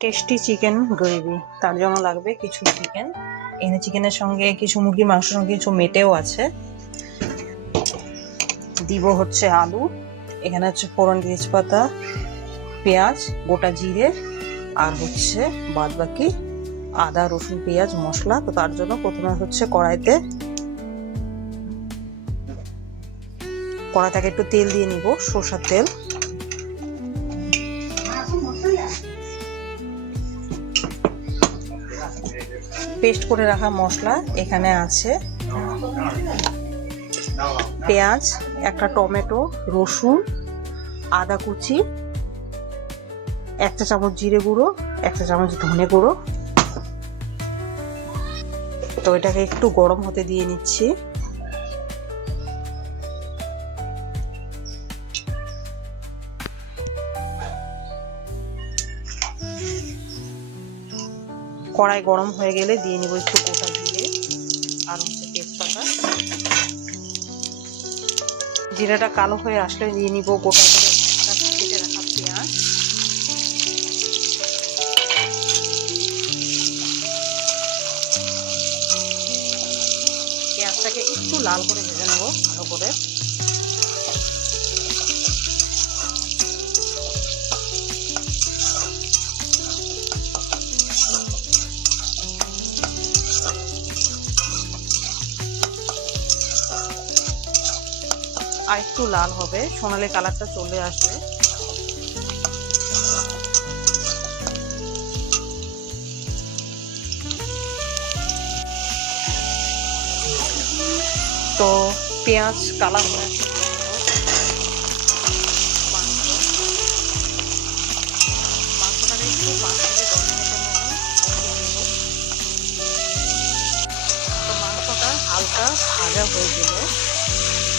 Tasty chicken gravy, তার জন্য লাগবে কিছু চিকেন। এখানে চিকেনের সঙ্গে কিছু মুরগির মাংসের সঙ্গে কিছু মেটেও আছে। দিব হচ্ছে আলু, এখানে হচ্ছে ফোড়ন, তেজপাতা, পেঁয়াজ, গোটা জিরে, আর হচ্ছে বাদ বাকি আদা, রসুন, পেঁয়াজ মশলা। তো তার জন্য প্রথমে হচ্ছে কড়াইটাকে একটু তেল দিয়ে নিব, সরষের তেল। পেস্ট করে রাখা মশলা এখানে আছে, পেঁয়াজ, একটা টমেটো, রসুন, আদা কুচি, 1 চা চামচ জিরে গুঁড়ো, 1 চা চামচ ধনে গুঁড়ো। তো এটাকে একটু গরম হতে দিয়ে নিচ্ছি। কড়াই গরম হয়ে গেলে দিয়ে নিব একটু গোটা জিরে আর হচ্ছে তেজপাতা। জিরাটা কালো হয়ে আসলে দিয়ে নিব গোটা করে কেটে রাখা পেঁয়াজ। পেঁয়াজটাকে একটু লাল করে ভেজে নেব ভালো করে। আর একটু লাল হবে, সোনালি কালারটা চলে আসবে। তো পেঁয়াজ কালার হয়ে আসছে, মাংসটাকে একটু 5 থেকে 10 মিনিটের মতো তো মাংসটা হালকা ভাজা হয়ে গেলে,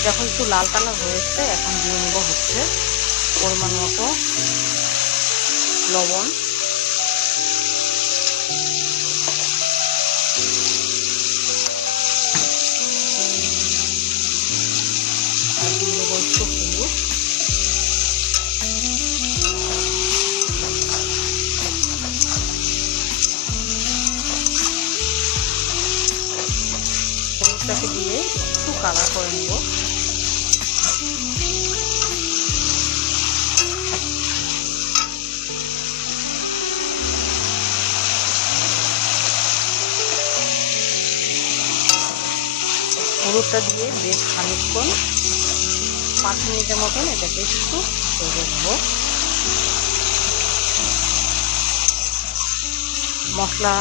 যখন একটু লাল কালার হয়েছে, এখন দিয়ে নেব হচ্ছে পরিমাণ মতো লবণ, আর দিয়ে নেব একটু হলুদ। হলুদটাকে দিয়ে একটু কালার করে নেব। হলুদটা দিয়ে বেশ খানিকক্ষণ 5 মিনিটের মতন এটাকে একটু ভেজে নেব। মশলা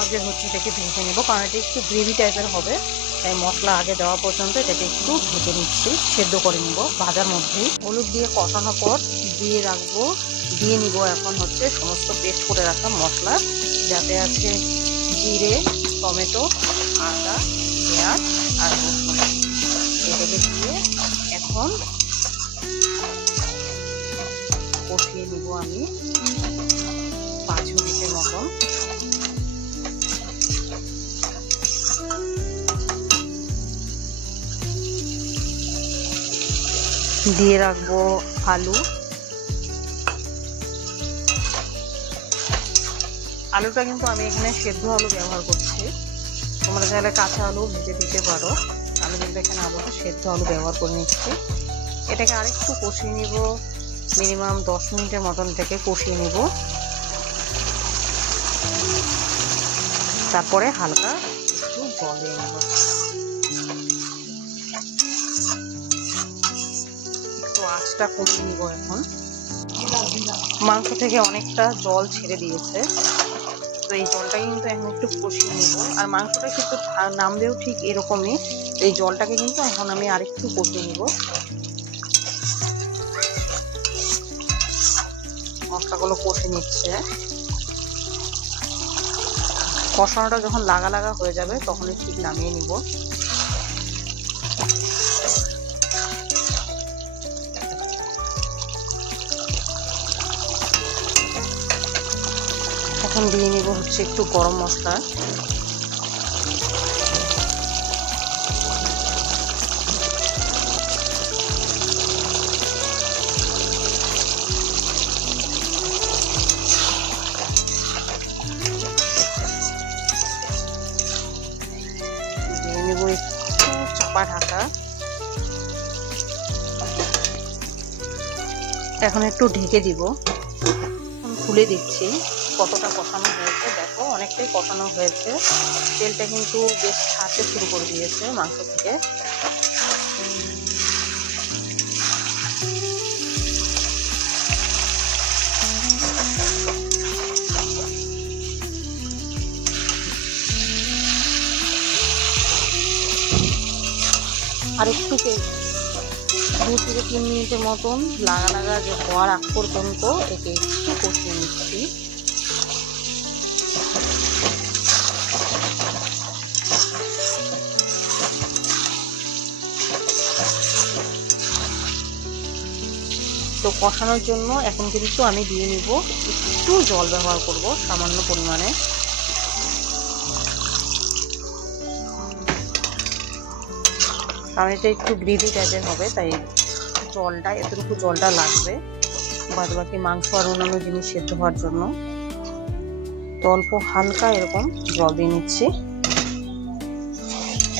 আগে হচ্ছে এটাকে ভেজে নেব, কারণ এটা একটু গ্রেভি টাইপের হবে, তাই মশলা আগে দেওয়া পর্যন্ত এটাকে একটু ভেজে নিচ্ছি, সেদ্ধ করে নিব ভাজার মধ্যেই। হলুদ দিয়ে কষানোর পর দিয়ে নিব এখন হচ্ছে সমস্ত পেস্ট করে রাখা মশলা, যাতে আছে জিরে, টমেটো, আদা, পেঁয়াজ আর রসুন। এটাকে দিয়ে এখন কষিয়ে নিব আমি 5 মিনিটের মতন। দিয়ে রাখবো আলু। আলুটা কিন্তু আমি এখানে সেদ্ধ আলু ব্যবহার করছি, তোমরা চাইলে কাঁচা আলু ভেজে দিতে পারো। আমি কিন্তু এখানে আলুটা সেদ্ধ আলু ব্যবহার করে নিচ্ছি। এটাকে আরেকটু কষিয়ে নিব, মিনিমাম 10 মিনিটের মতন এটাকে কষিয়ে নিব। তারপরে হালকা একটু জল দিয়ে নেব, একটু আঁচটা কমিয়ে নিব। এখন মাংস থেকে অনেকটা জল ছেড়ে দিয়েছে, তো এই জলটা কিন্তু এখন একটু কষিয়ে নিব। আর মাংসটা কিন্তু নামবেও ঠিক এরকমই, এই জলটাকে কিন্তু এখন আমি আরেকটু কষিয়ে নিব। মশলাগুলো কষে নিচ্ছে, কষানোটা যখন লাগা লাগা হয়ে যাবে তখন ঠিক নামিয়ে নিব। এখন দিয়ে নিব হচ্ছে একটু গরম মশলা, ঢাকা। এখন একটু ঢেকে দিব, খুলে দিচ্ছি কতটা কষানো হয়েছে। দেখো অনেকটাই কষানো হয়েছে, তেলটা কিন্তু বেশ ছাড়তে শুরু করে দিয়েছে মাংস থেকে। আর একটু 2 থেকে 3 মিনিটের মতন লাগা যে হওয়ার আগ পর্যন্ত একে একটু কষিয়ে নিচ্ছি। তো কষানোর জন্য এখন কিন্তু আমি দিয়ে নিব, একটু জল ব্যবহার করব সামান্য পরিমাণে। কারণ এটা একটু গ্রেভি টাইপের হবে, তাই জলটা এতটুকু জলটা লাগবে, বাদ বাকি মাংস আর অন্যান্য জিনিস সেদ্ধ হওয়ার জন্য। তো অল্প হালকা এরকম জল দিয়ে নিচ্ছি।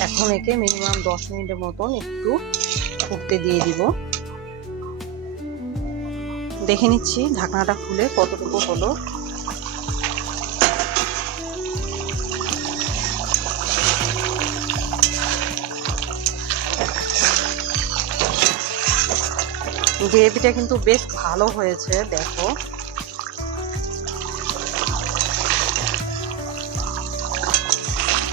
এখন একে মিনিমাম 10 মিনিটের মতন একটু ফুটতে দিয়ে দিব। দেখে নিচ্ছি ঢাকনাটা খুলে কতটুকু হলো। গ্রেভিটা কিন্তু বেশ ভালো হয়েছে, দেখো।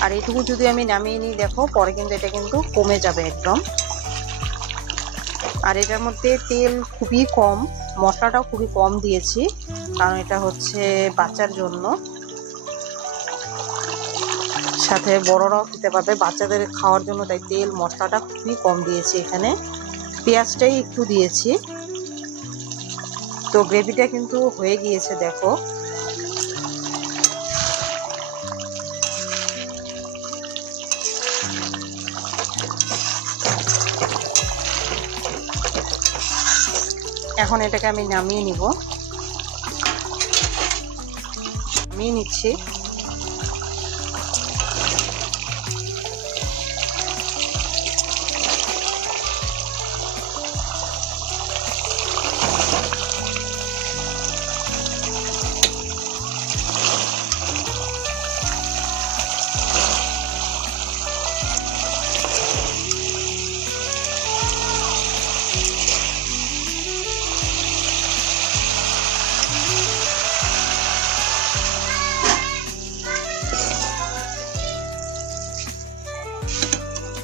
আর এইটুকু যদি আমি নামিয়ে নিই, দেখো পরে কিন্তু এটা কিন্তু কমে যাবে একদম। আর এটার মধ্যে তেল খুবই কম, মশলাটাও খুবই কম দিয়েছি, কারণ এটা হচ্ছে বাচ্চার জন্য, সাথে বড়রাও খেতে পারবে, বাচ্চাদের খাওয়ার জন্য, তাই তেল মশলাটা খুবই কম দিয়েছি এখানে। পেঁয়াজটাই একটু দিয়েছি। তো গ্রেভিটা কিন্তু হয়ে গিয়েছে, দেখো। এখন এটাকে আমি নামিয়ে নিব, নামিয়ে নিচ্ছি।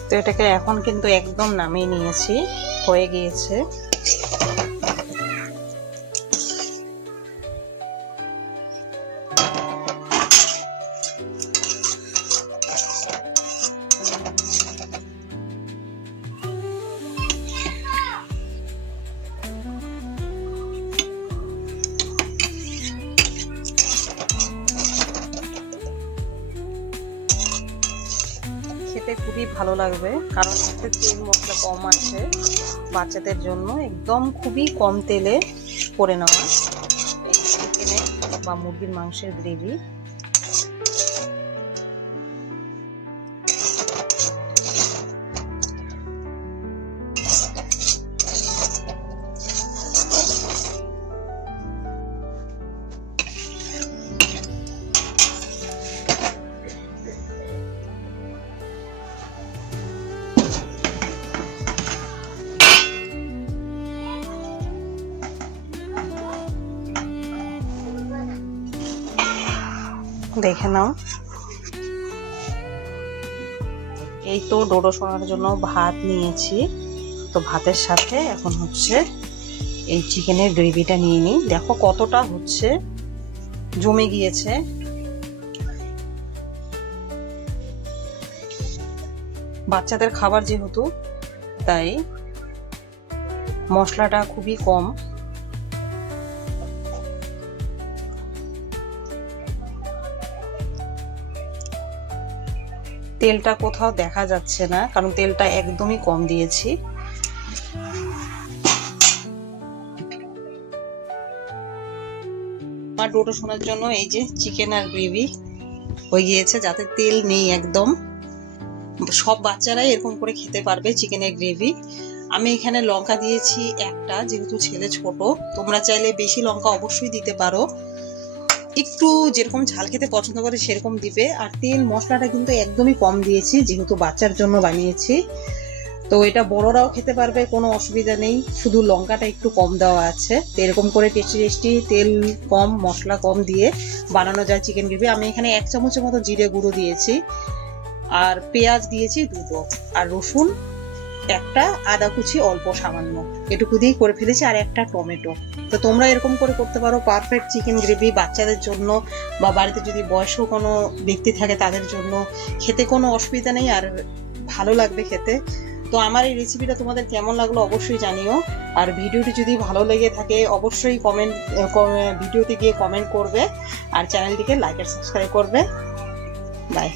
তো এটাকে এখন কিন্তু একদম নামিয়ে নিয়েছি, হয়ে গিয়েছে। খেতে খুবই ভালো লাগবে, কারণ একটু তেল মশলা কম আছে। বাচ্চাদের জন্য একদম খুবই কম তেলে করে নেওয়া এই চিকেনের বা মুরগির মাংসের গ্রেভি। দেখে নাও, এই তো ডোডো সোনার জন্য ভাত নিয়েছি। তো ভাতের সাথে এখন হচ্ছে এই চিকেনের গ্রেভিটা নিয়ে নিই। দেখো কতটা হচ্ছে জমে গিয়েছে। বাচ্চাদের খাবার যেহেতু, তাই মশলাটা খুবই কম। তেলটা কোথাও দেখা যাচ্ছে না, কারণ তেলটা একদমই কম দিয়েছি। আমার ডোডো সোনার জন্য এই যে চিকেন আর গ্রেভি হয়ে গিয়েছে, যাতে তেল নেই একদম। সব বাচ্চারাই এরকম করে খেতে পারবে চিকেনের গ্রেভি। আমি এখানে লঙ্কা দিয়েছি একটা, যেহেতু ছেলে ছোট। তোমরা চাইলে বেশি লঙ্কা অবশ্যই দিতে পারো, একটু যেরকম ঝাল খেতে পছন্দ করে সেরকম দিবে। আর তেল মশলাটা কিন্তু একদমই কম দিয়েছি, যেহেতু বাচ্চার জন্য বানিয়েছি। তো এটা বড়রাও খেতে পারবে, কোনো অসুবিধা নেই, শুধু লঙ্কাটা একটু কম দেওয়া আছে। তো এরকম করে টেস্টি টেস্টি তেল কম মশলা কম দিয়ে বানানো যায় চিকেন গ্রেভি। আমি এখানে 1 চামচের মতো জিরে গুঁড়ো দিয়েছি, আর পেঁয়াজ দিয়েছি 2টো, আর রসুন একটা, আদা কুচি অল্প সামান্য, এটুকু দিয়ে করে ফেলেছি, আর একটা টমেটো। তো তোমরা এরকম করে করতে পারো, পারফেক্ট চিকেন গ্রেভি বাচ্চাদের জন্য, বা বাড়িতে যদি বয়স্ক কোনো ব্যক্তি থাকে তাদের জন্য খেতে কোনো অসুবিধা নেই, আর ভালো লাগবে খেতে। তো আমার এই রেসিপিটা তোমাদের কেমন লাগলো অবশ্যই জানিও। আর ভিডিওটি যদি ভালো লেগে থাকে অবশ্যই ভিডিওতে গিয়ে কমেন্ট করবে, আর চ্যানেলটিকে লাইক আর সাবস্ক্রাইব করবে। বাই।